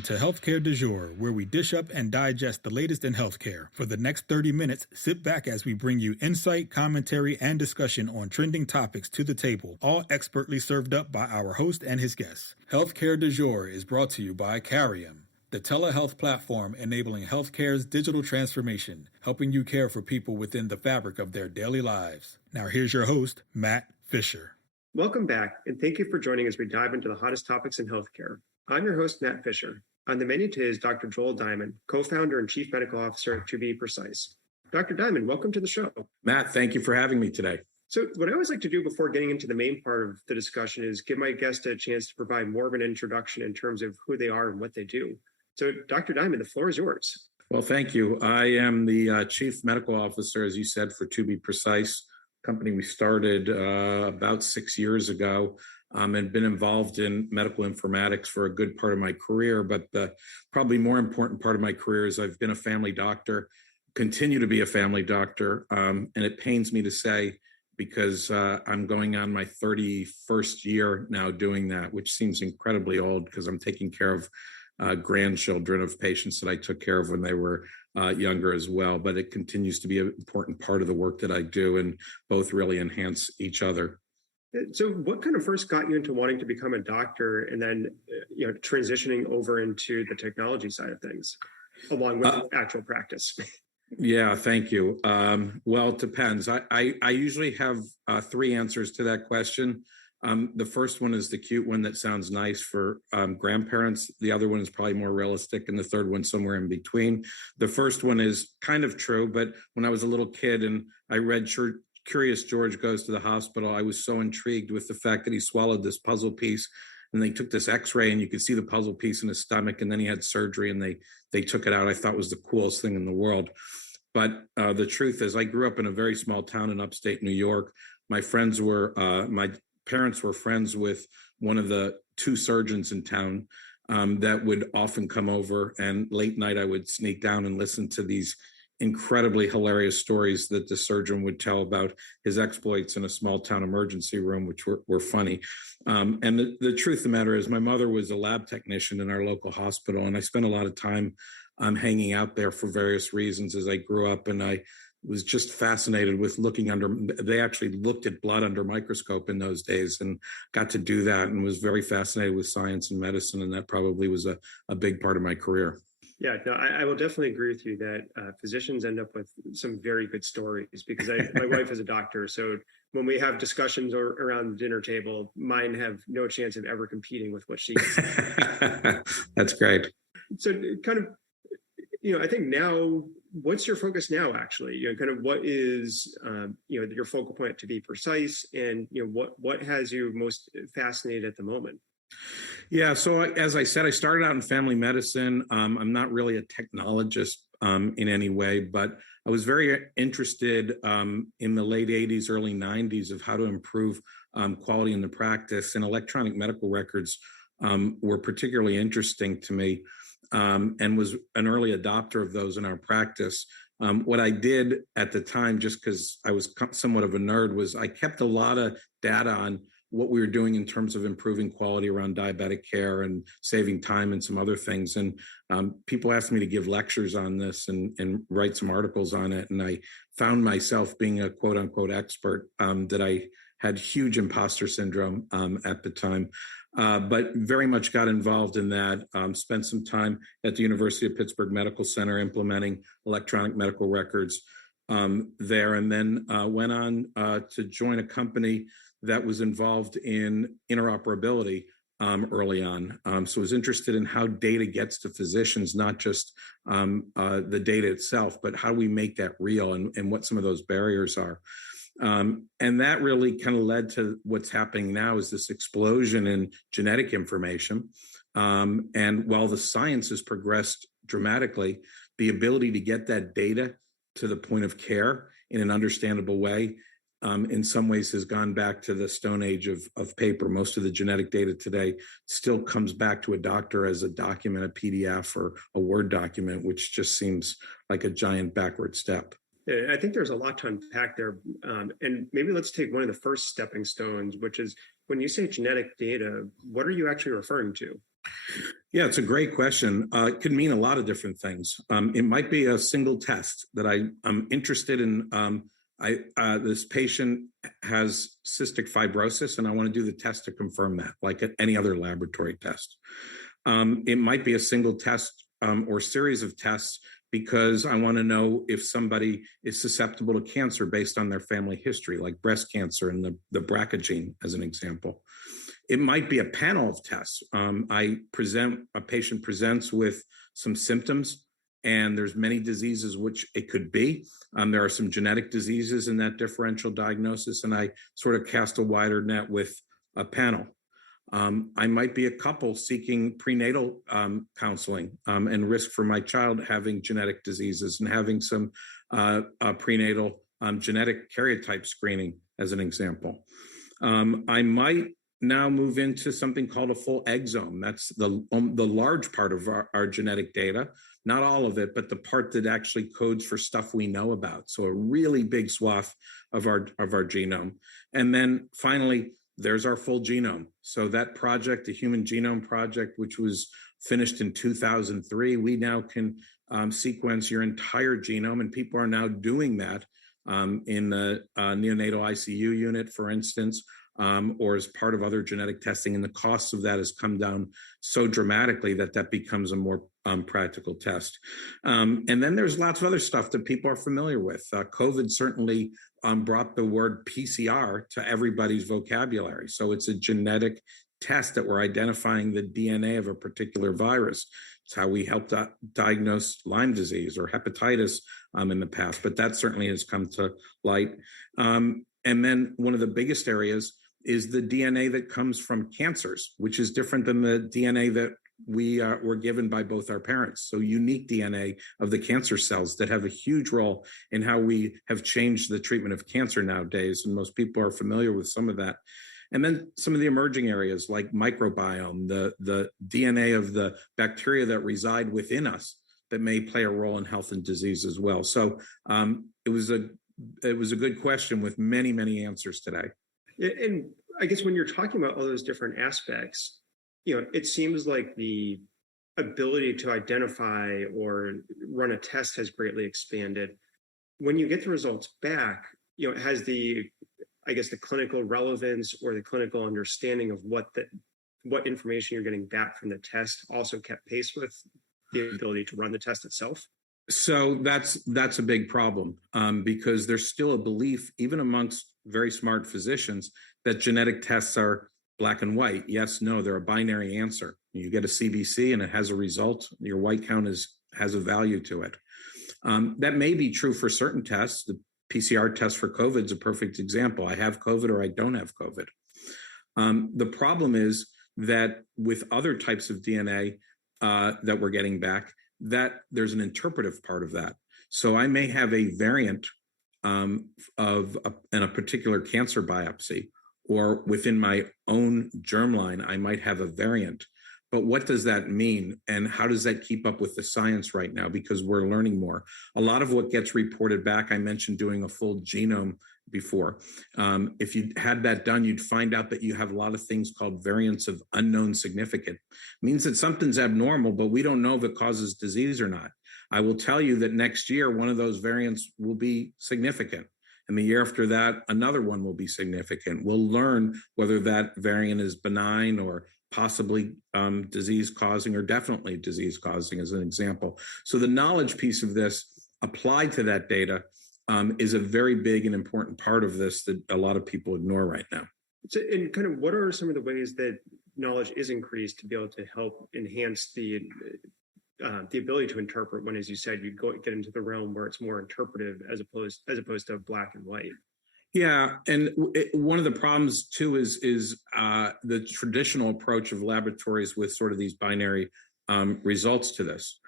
Welcome to Healthcare du Jour, where we dish up and digest the latest in healthcare. For the next 30 minutes, sit back as we bring you insight, commentary, and discussion on trending topics to the table, all expertly served up by our host and his guests. Healthcare du Jour is brought to you by Carium, the telehealth platform enabling healthcare's digital transformation, helping you care for people within the fabric of their daily lives. Now here's your host, Matt Fisher. Welcome back, and thank you for joining as we dive into the hottest topics in healthcare. I'm your host, Matt Fisher. On the menu today is Dr. Joel Diamond, co-founder and chief medical officer at 2bPrecise. Dr. Diamond, welcome to the show. Matt, thank you for having me today. So what I always like to do before getting into the main part of the discussion is give my guest a chance to provide more of an introduction in terms of who they are and what they do. So Dr. Diamond, the floor is yours. Well, thank you. I am the chief medical officer, as you said, for 2bPrecise, company we started about 6 years ago, and been involved in medical informatics for a good part of my career. But the probably more important part of my career is I've been a family doctor, continue to be a family doctor. And it pains me to say, because I'm going on my 31st year now doing that, which seems incredibly old because I'm taking care of grandchildren of patients that I took care of when they were younger as well. But it continues to be an important part of the work that I do, and both really enhance each other. So what kind of first got you into wanting to become a doctor and then transitioning over into the technology side of things, along with actual practice? Yeah, thank you. Well, it depends. I usually have three answers to that question. The first one is the cute one that sounds nice for grandparents. The other one is probably more realistic, and the third one somewhere in between. The first one is kind of true, but when I was a little kid and I read Curious George Goes to the Hospital, I was so intrigued with the fact that he swallowed this puzzle piece, and they took this x-ray and you could see the puzzle piece in his stomach, and then he had surgery and they took it out. I thought it was the coolest thing in the world. But the truth is, I grew up in a very small town in upstate New York. My parents were friends with one of the two surgeons in town that would often come over, and late night I would sneak down and listen to these incredibly hilarious stories that the surgeon would tell about his exploits in a small town emergency room, which were funny. And the truth of the matter is, my mother was a lab technician in our local hospital, and I spent a lot of time hanging out there for various reasons as I grew up, and I was just fascinated with looking under. They actually looked at blood under microscope in those days, and got to do that, and was very fascinated with science and medicine, and that probably was a big part of my career. Yeah, no, I will definitely agree with you that physicians end up with some very good stories, because my wife is a doctor. So when we have discussions around the dinner table, mine have no chance of ever competing with what she gets. That's great. So kind of, I think now, what's your focus now, actually? Kind of what is, your focal point to be precise, and, what has you most fascinated at the moment? Yeah. So as I said, I started out in family medicine. I'm not really a technologist in any way, but I was very interested in the late 80s, early 90s of how to improve quality in the practice, and electronic medical records were particularly interesting to me, and was an early adopter of those in our practice. What I did at the time, just because I was somewhat of a nerd, was I kept a lot of data on what we were doing in terms of improving quality around diabetic care and saving time and some other things. And people asked me to give lectures on this and write some articles on it. And I found myself being a quote unquote expert, that I had huge imposter syndrome at the time, but very much got involved in that. Spent some time at the University of Pittsburgh Medical Center implementing electronic medical records there, and then went on to join a company that was involved in interoperability early on. So I was interested in how data gets to physicians, not just the data itself, but how we make that real, and what some of those barriers are. And that really kind of led to what's happening now, is this explosion in genetic information. And while the science has progressed dramatically, the ability to get that data to the point of care in an understandable way, in some ways has gone back to the Stone Age of paper. Most of the genetic data today still comes back to a doctor as a document, a PDF or a Word document, which just seems like a giant backward step. I think there's a lot to unpack there. And maybe let's take one of the first stepping stones, which is when you say genetic data, what are you actually referring to? Yeah, it's a great question. It could mean a lot of different things. It might be a single test that I'm interested in. This patient has cystic fibrosis, and I want to do the test to confirm that, like any other laboratory test. It might be a single test or series of tests because I want to know if somebody is susceptible to cancer based on their family history, like breast cancer and the BRCA gene, as an example. It might be a panel of tests. A patient presents with some symptoms, and there's many diseases which it could be. There are some genetic diseases in that differential diagnosis, and I sort of cast a wider net with a panel. I might be a couple seeking prenatal counseling and risk for my child having genetic diseases and having some prenatal genetic karyotype screening, as an example. I might now move into something called a full exome. That's the large part of our genetic data, not all of it, but the part that actually codes for stuff we know about. So a really big swath of our genome. And then finally, there's our full genome. So that project, the Human Genome Project, which was finished in 2003, we now can sequence your entire genome, and people are now doing that in the neonatal ICU unit, for instance, or as part of other genetic testing. And the cost of that has come down so dramatically that becomes a more practical test. And then there's lots of other stuff that people are familiar with. COVID certainly brought the word PCR to everybody's vocabulary. So it's a genetic test that we're identifying the DNA of a particular virus. It's how we helped diagnose Lyme disease or hepatitis in the past, but that certainly has come to light. And then one of the biggest areas is the DNA that comes from cancers, which is different than the DNA that we were given by both our parents. So unique DNA of the cancer cells that have a huge role in how we have changed the treatment of cancer nowadays. And most people are familiar with some of that. And then some of the emerging areas like microbiome, the DNA of the bacteria that reside within us that may play a role in health and disease as well. So it was a good question with many, many answers today. And I guess when you're talking about all those different aspects, it seems like the ability to identify or run a test has greatly expanded. When you get the results back, has the clinical relevance or the clinical understanding of what information you're getting back from the test also kept pace with the ability to run the test itself? So that's a big problem because there's still a belief, even amongst very smart physicians, that genetic tests are black and white. Yes, no, they're a binary answer. You get a CBC and it has a result. Your white count has a value to it. That may be true for certain tests. The PCR test for COVID is a perfect example. I have COVID or I don't have COVID. The problem is that with other types of DNA that we're getting back, that there's an interpretive part of that. So I may have a variant in a particular cancer biopsy, or within my own germline, I might have a variant. But what does that mean? And how does that keep up with the science right now? Because we're learning more. A lot of what gets reported back, I mentioned doing a full genome before. If you had that done, you'd find out that you have a lot of things called variants of unknown significance. It means that something's abnormal, but we don't know if it causes disease or not. I will tell you that next year, one of those variants will be significant. And the year after that, another one will be significant. We'll learn whether that variant is benign or possibly disease-causing or definitely disease-causing, as an example. So the knowledge piece of this applied to that data is a very big and important part of this that a lot of people ignore right now. So, and kind of what are some of the ways that knowledge is increased to be able to help enhance the ability to interpret when, as you said, you get into the realm where it's more interpretive as opposed to black and white? Yeah, and one of the problems too is the traditional approach of laboratories with sort of these binary results to this.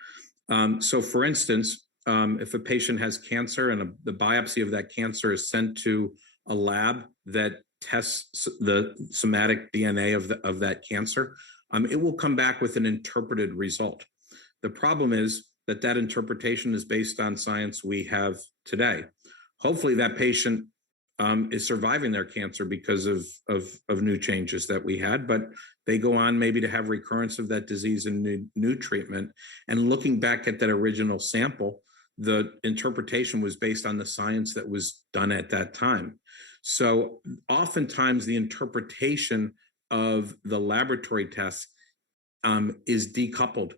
So, for instance, if a patient has cancer and the biopsy of that cancer is sent to a lab that tests the somatic DNA of that cancer, it will come back with an interpreted result. The problem is that interpretation is based on science we have today. Hopefully that patient is surviving their cancer because of new changes that we had, but they go on maybe to have recurrence of that disease and new treatment. And looking back at that original sample, the interpretation was based on the science that was done at that time. So oftentimes the interpretation of the laboratory tests is decoupled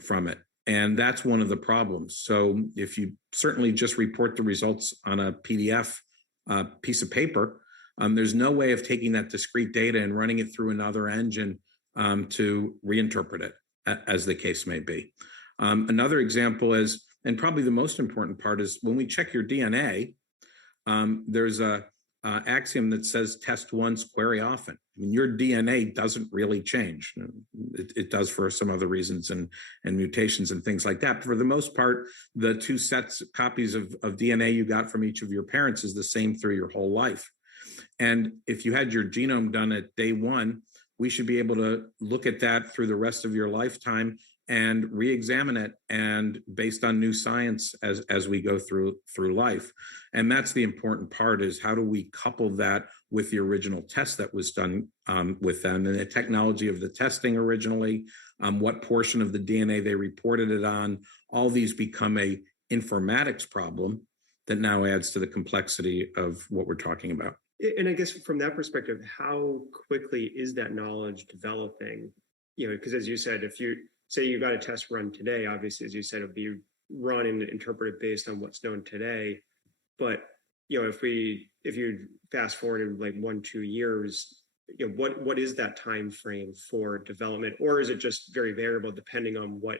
from it. And that's one of the problems. So if you certainly just report the results on a PDF piece of paper, there's no way of taking that discrete data and running it through another engine to reinterpret it, as the case may be. Another example is, and probably the most important part, is when we check your DNA, there's a axiom that says test once, query often. I mean, your DNA doesn't really change. It does for some other reasons and mutations and things like that. But for the most part, the two copies of DNA you got from each of your parents is the same through your whole life. And if you had your genome done at day one, we should be able to look at that through the rest of your lifetime and re-examine it, and based on new science as we go through life. And that's the important part, is how do we couple that with the original test that was done with them, and the technology of the testing originally, what portion of the DNA they reported it on. All these become a informatics problem that now adds to the complexity of what we're talking about. And I guess from that perspective, how quickly is that knowledge developing? You know, because as you said, if you say you got a test run today, obviously, as you said, it'll be run and interpreted based on what's known today. But, you know, if you fast forward in like 1-2 years, you know, what is that time frame for development? Or is it just very variable depending on what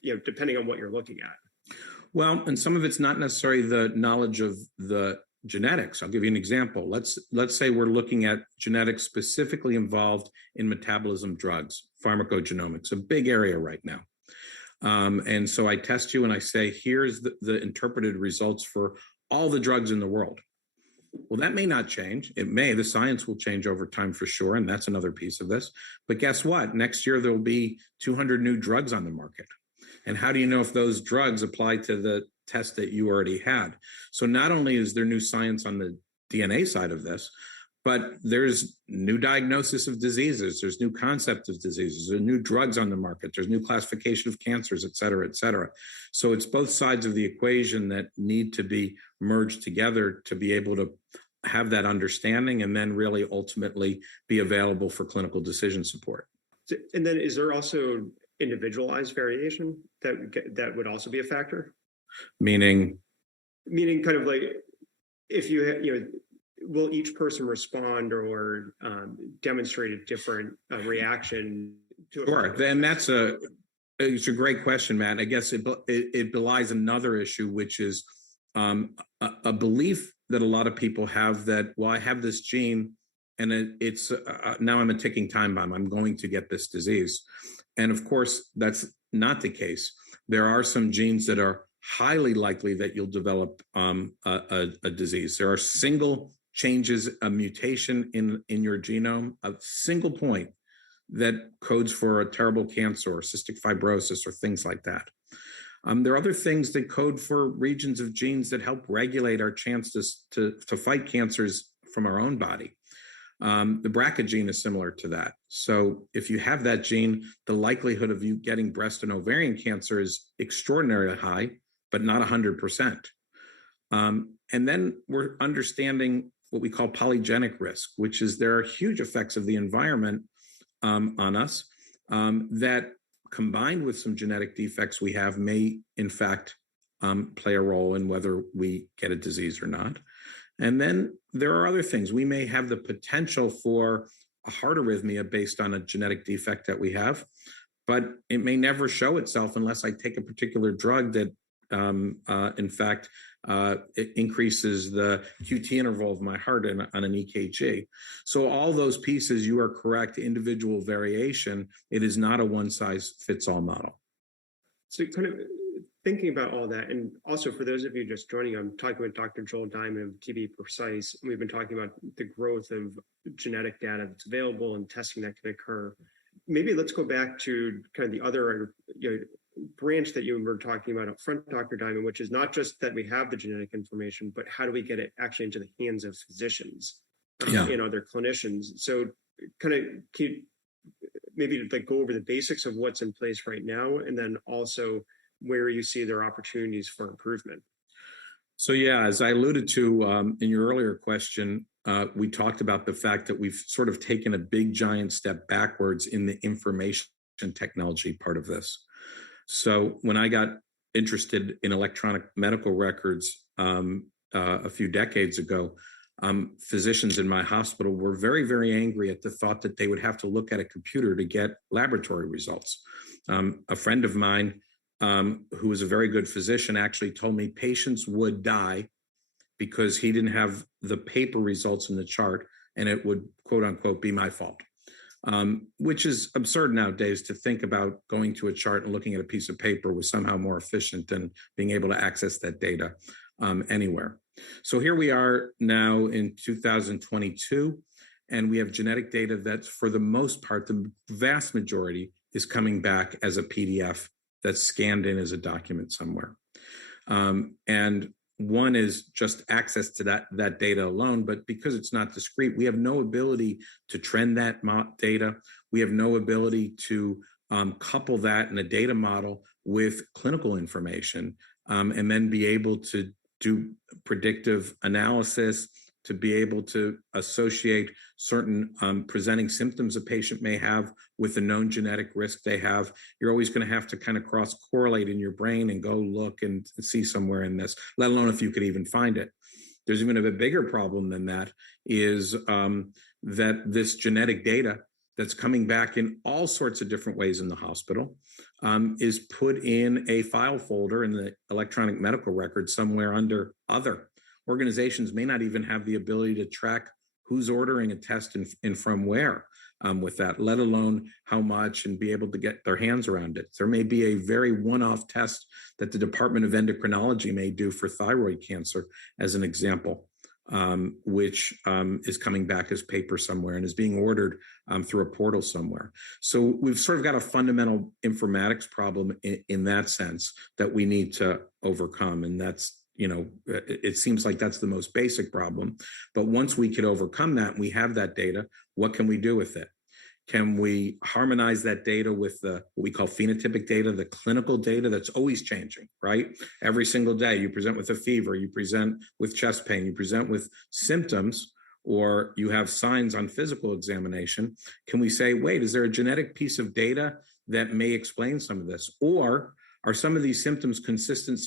you're looking at? Well, and some of it's not necessarily the knowledge of the genetics. I'll give you an example. Let's say we're looking at genetics specifically involved in metabolism drugs, pharmacogenomics, a big area right now. And so I test you and I say, here's the interpreted results for all the drugs in the world. Well, that may not change. It may. The science will change over time for sure, and that's another piece of this. But guess what? Next year, there will be 200 new drugs on the market. And how do you know if those drugs apply to the test that you already had? So not only is there new science on the DNA side of this, but there's new diagnosis of diseases, there's new concept of diseases, there are new drugs on the market, there's new classification of cancers, et cetera, et cetera. So it's both sides of the equation that need to be merged together to be able to have that understanding and then really ultimately be available for clinical decision support. And then is there also individualized variation that would also be a factor? Meaning kind of like, if will each person respond or demonstrate a different reaction to Sure. Then it's a great question, Matt. I guess it belies another issue, which is a belief that a lot of people have that, well, I have this gene and it's now I'm a ticking time bomb. I'm going to get this disease. And of course, that's not the case. There are some genes that are highly likely that you'll develop a disease. There are single changes, a mutation in your genome, a single point that codes for a terrible cancer or cystic fibrosis or things like that. There are other things that code for regions of genes that help regulate our chance to fight cancers from our own body. The BRCA gene is similar to that. So if you have that gene, the likelihood of you getting breast and ovarian cancer is extraordinarily high, but not 100%. And then we're understanding what we call polygenic risk, which is there are huge effects of the environment on us that, combined with some genetic defects we have, may in fact play a role in whether we get a disease or not. And then there are other things. We may have the potential for a heart arrhythmia based on a genetic defect that we have, but it may never show itself unless I take a particular drug that in fact, it increases the QT interval of my heart on an EKG. So all those pieces, you are correct, individual variation. It is not a one-size-fits-all model. So kind of thinking about all that, and also for those of you just joining, I'm talking with Dr. Joel Diamond of 2bPrecise. We've been talking about the growth of genetic data that's available and testing that can occur. Maybe let's go back to kind of the other branch that you were talking about up front, Dr. Diamond, which is not just that we have the genetic information, but how do we get it actually into the hands of physicians and other clinicians? So kind of maybe like go over the basics of what's in place right now, and then also where you see there are opportunities for improvement. So yeah, as I alluded to in your earlier question, we talked about the fact that we've sort of taken a big giant step backwards in the information technology part of this. So when I got interested in electronic medical records a few decades ago, physicians in my hospital were very, very angry at the thought that they would have to look at a computer to get laboratory results. A friend of mine who was a very good physician actually told me patients would die because he didn't have the paper results in the chart, and it would, quote unquote, be my fault. Which is absurd nowadays, to think about going to a chart and looking at a piece of paper was somehow more efficient than being able to access that data anywhere. So here we are now in 2022, and we have genetic data that, for the most part, the vast majority is coming back as a PDF that's scanned in as a document somewhere. And one is just access to that data alone, but because it's not discrete, we have no ability to trend that data. We have no ability to couple that in a data model with clinical information, and then be able to do predictive analysis, to be able to associate certain presenting symptoms a patient may have with the known genetic risk they have. You're always going to have to kind of cross-correlate in your brain and go look and see somewhere in this, let alone if you could even find it. There's even a bit bigger problem than that, is that this genetic data that's coming back in all sorts of different ways in the hospital is put in a file folder in the electronic medical record somewhere under other. Organizations may not even have the ability to track who's ordering a test and from where with that, let alone how much, and be able to get their hands around it. There may be a very one-off test that the Department of Endocrinology may do for thyroid cancer, as an example, which is coming back as paper somewhere and is being ordered through a portal somewhere. So we've sort of got a fundamental informatics problem in that sense that we need to overcome. And that's, it seems like that's the most basic problem. But once we could overcome that and we have that data, what can we do with it? Can we harmonize that data with what we call phenotypic data, the clinical data that's always changing, right? Every single day you present with a fever, you present with chest pain, you present with symptoms, or you have signs on physical examination. Can we say, wait, is there a genetic piece of data that may explain some of this? Or are some of these symptoms consistent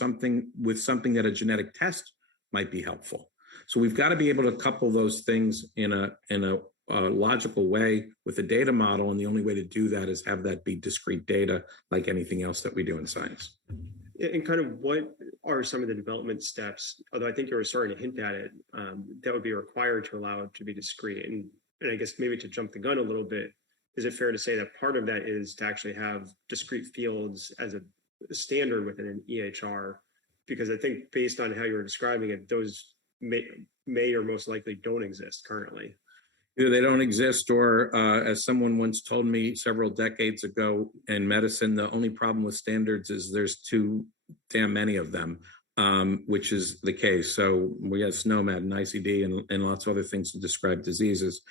with something that a genetic test might be helpful? So we've got to be able to couple those things in a logical way with a data model, and the only way to do that is have that be discrete data, like anything else that we do in science. And kind of what are some of the development steps, although I think you were starting to hint at it, that would be required to allow it to be discrete? And I guess maybe to jump the gun a little bit, is it fair to say that part of that is to actually have discrete fields as a standard within an EHR? Because I think based on how you were describing it, those may or most likely don't exist currently. Either they don't exist, or as someone once told me several decades ago, in medicine, the only problem with standards is there's too damn many of them, which is the case. So we have SNOMED and ICD and lots of other things to describe diseases.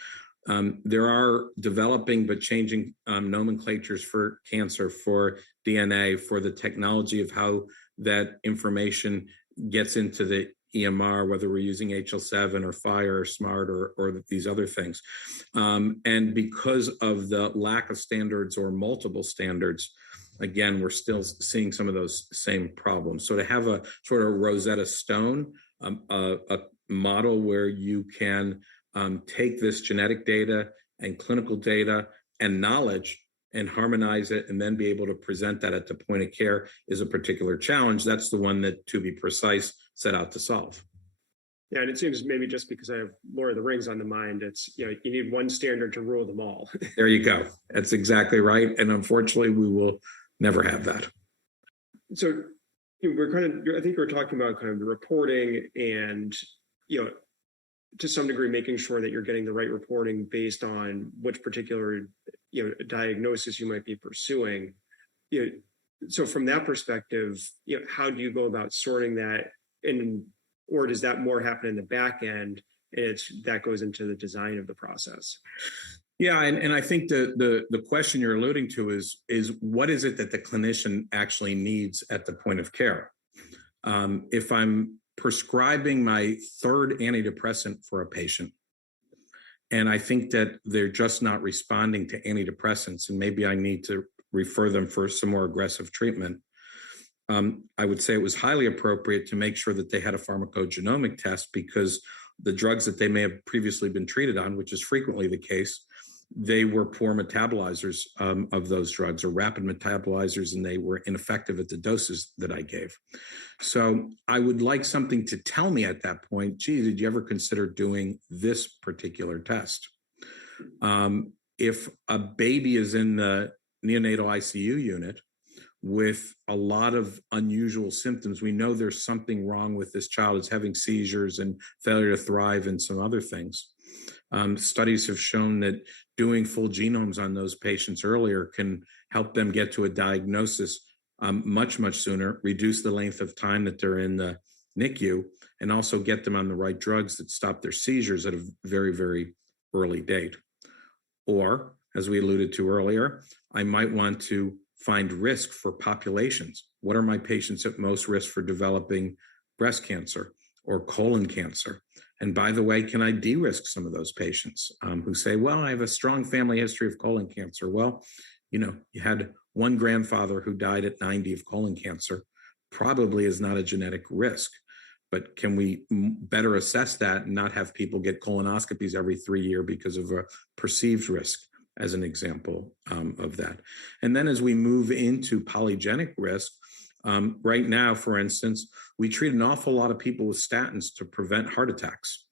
There are developing but changing nomenclatures for cancer, for DNA, for the technology of how that information gets into the EMR, whether we're using HL7 or FHIR or SMART or these other things. And because of the lack of standards or multiple standards, again, we're still seeing some of those same problems. So to have a sort of Rosetta Stone, a model where you can take this genetic data and clinical data and knowledge and harmonize it and then be able to present that at the point of care is a particular challenge. That's the one that 2bPrecise set out to solve. Yeah, and it seems maybe just because I have Lord of the Rings on the mind, it's, you need one standard to rule them all. There you go. That's exactly right. And unfortunately, we will never have that. So I think we're talking about kind of the reporting and, to some degree, making sure that you're getting the right reporting based on which particular, diagnosis you might be pursuing. So from that perspective, how do you go about sorting that, or does that more happen in the back end, and that goes into the design of the process? Yeah, and I think the question you're alluding to is what is it that the clinician actually needs at the point of care? If I'm prescribing my third antidepressant for a patient, and I think that they're just not responding to antidepressants, and maybe I need to refer them for some more aggressive treatment, I would say it was highly appropriate to make sure that they had a pharmacogenomic test, because the drugs that they may have previously been treated on, which is frequently the case, they were poor metabolizers of those drugs, or rapid metabolizers, and they were ineffective at the doses that I gave. So I would like something to tell me at that point, gee, did you ever consider doing this particular test? If a baby is in the neonatal ICU unit with a lot of unusual symptoms, we know there's something wrong with this child. It's having seizures and failure to thrive and some other things. Studies have shown that doing full genomes on those patients earlier can help them get to a diagnosis much, much sooner, reduce the length of time that they're in the NICU, and also get them on the right drugs that stop their seizures at a very, very early date. Or, as we alluded to earlier, I might want to find risk for populations. What are my patients at most risk for developing breast cancer or colon cancer? And by the way, can I de-risk some of those patients who say, well, I have a strong family history of colon cancer? Well, you had one grandfather who died at 90 of colon cancer, probably is not a genetic risk. But can we better assess that and not have people get colonoscopies every 3 years because of a perceived risk, as an example of that? And then as we move into polygenic risk, right now, for instance, we treat an awful lot of people with statins to prevent heart attacks.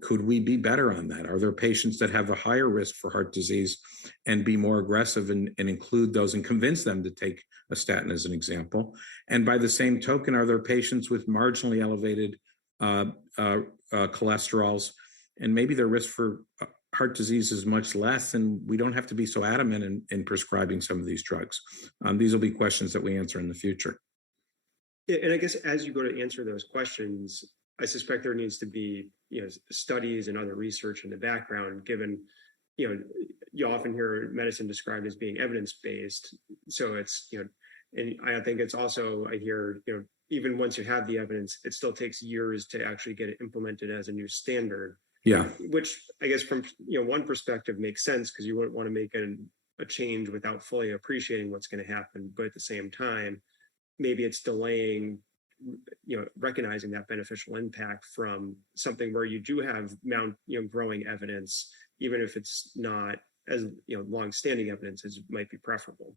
Could we be better on that? Are there patients that have a higher risk for heart disease, and be more aggressive and include those and convince them to take a statin, as an example? And by the same token, are there patients with marginally elevated cholesterols, and maybe their risk for heart disease is much less, and we don't have to be so adamant in prescribing some of these drugs? These will be questions that we answer in the future. Yeah, and I guess as you go to answer those questions, I suspect there needs to be, studies and other research in the background, given, you often hear medicine described as being evidence-based. So it's, and I think it's also, I hear, even once you have the evidence, it still takes years to actually get it implemented as a new standard. Yeah. Which I guess from, one perspective makes sense, because you wouldn't want to make a change without fully appreciating what's going to happen. But at the same time, maybe it's delaying, recognizing that beneficial impact from something where you do have growing evidence, even if it's not as, long-standing evidence as might be preferable.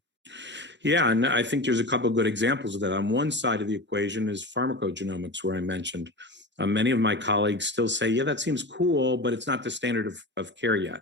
Yeah, and I think there's a couple of good examples of that. On one side of the equation is pharmacogenomics, where I mentioned. Many of my colleagues still say, yeah, that seems cool, but it's not the standard of care yet.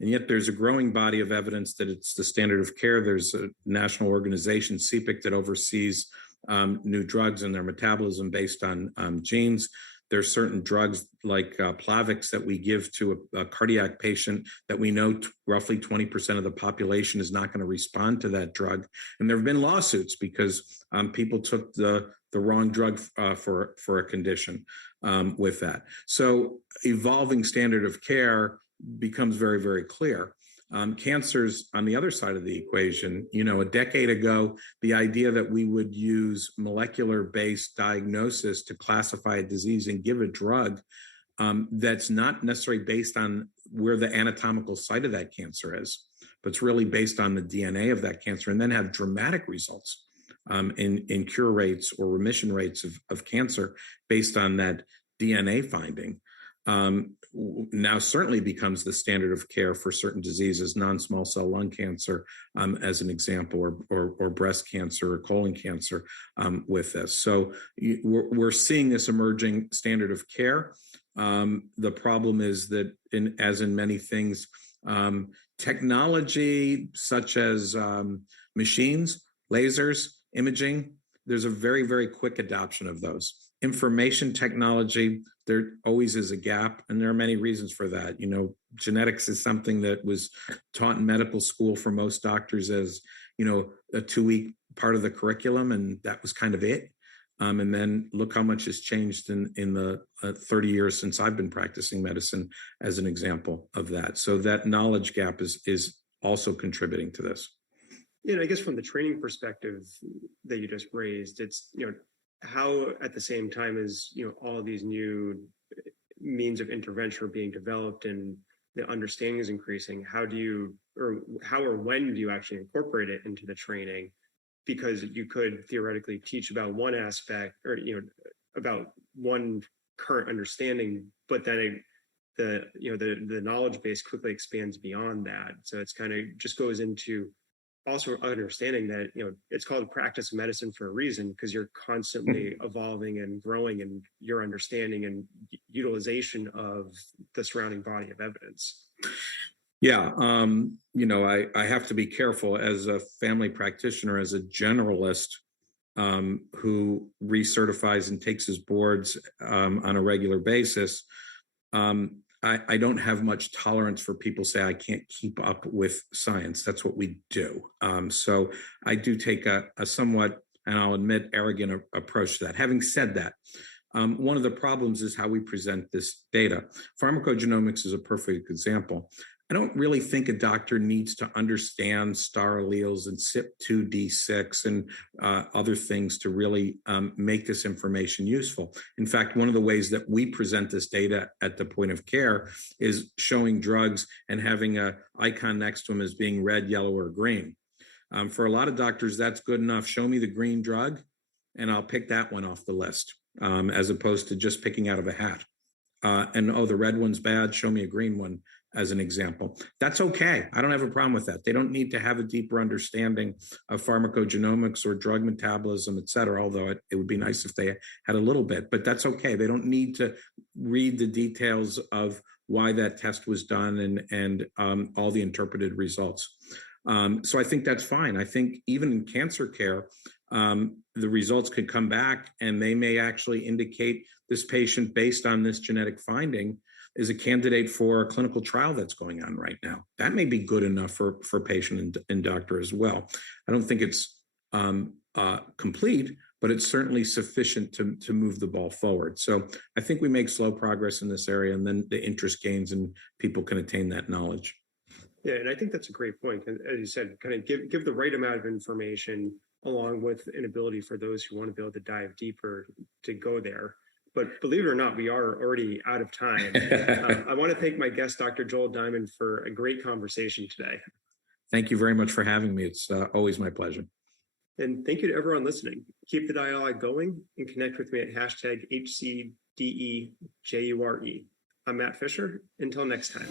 And yet there's a growing body of evidence that it's the standard of care. There's a national organization, CPIC, that oversees new drugs and their metabolism based on genes. There's certain drugs like Plavix that we give to a cardiac patient that we know roughly 20% of the population is not going to respond to that drug. And there have been lawsuits because people took the wrong drug for a condition with that. So evolving standard of care becomes very, very clear. Cancers on the other side of the equation, a decade ago, the idea that we would use molecular-based diagnosis to classify a disease and give a drug that's not necessarily based on where the anatomical site of that cancer is, but it's really based on the DNA of that cancer, and then have dramatic results in cure rates or remission rates of cancer based on that DNA finding. Now certainly becomes the standard of care for certain diseases, non-small cell lung cancer, as an example, or breast cancer or colon cancer with this. So we're seeing this emerging standard of care. The problem is that, as in many things, technology such as machines, lasers, imaging, there's a very, very quick adoption of those. Information technology, there always is a gap, and there are many reasons for that. Genetics is something that was taught in medical school for most doctors as a 2-week part of the curriculum, and that was kind of it. And then look how much has changed in the 30 years since I've been practicing medicine, as an example of that. So that knowledge gap is also contributing to this. I guess from the training perspective that you just raised, it's, how at the same time as, all these new means of intervention are being developed and the understanding is increasing, how or when do you actually incorporate it into the training? Because you could theoretically teach about one aspect or, about one current understanding, but then the knowledge base quickly expands beyond that. So it's kind of just goes into also understanding that, it's called practice of medicine for a reason, because you're constantly evolving and growing in your understanding and utilization of the surrounding body of evidence. Yeah. I have to be careful as a family practitioner, as a generalist who recertifies and takes his boards on a regular basis. I don't have much tolerance for people say I can't keep up with science. That's what we do. So I do take a somewhat, and I'll admit, arrogant approach to that. Having said that, one of the problems is how we present this data. Pharmacogenomics is a perfect example. I don't really think a doctor needs to understand star alleles and CYP2D6 and other things to really make this information useful. In fact, one of the ways that we present this data at the point of care is showing drugs and having an icon next to them as being red, yellow, or green. For a lot of doctors, that's good enough. Show me the green drug, and I'll pick that one off the list, as opposed to just picking out of a hat. The red one's bad, show me a green one, as an example. That's okay. I don't have a problem with that. They don't need to have a deeper understanding of pharmacogenomics or drug metabolism, et cetera, although it would be nice if they had a little bit, but that's okay. They don't need to read the details of why that test was done and all the interpreted results. So I think that's fine. I think even in cancer care, the results could come back and they may actually indicate this patient, based on this genetic finding, is a candidate for a clinical trial that's going on right now. That may be good enough for patient and doctor as well. I don't think it's complete, but it's certainly sufficient to move the ball forward. So I think we make slow progress in this area, and then the interest gains and people can attain that knowledge. Yeah, and I think that's a great point. As you said, kind of give the right amount of information along with an ability for those who want to be able to dive deeper to go there. But believe it or not, we are already out of time. I want to thank my guest, Dr. Joel Diamond, for a great conversation today. Thank you very much for having me. It's always my pleasure. And thank you to everyone listening. Keep the dialogue going and connect with me at #HCDEJURE. I'm Matt Fisher. Until next time.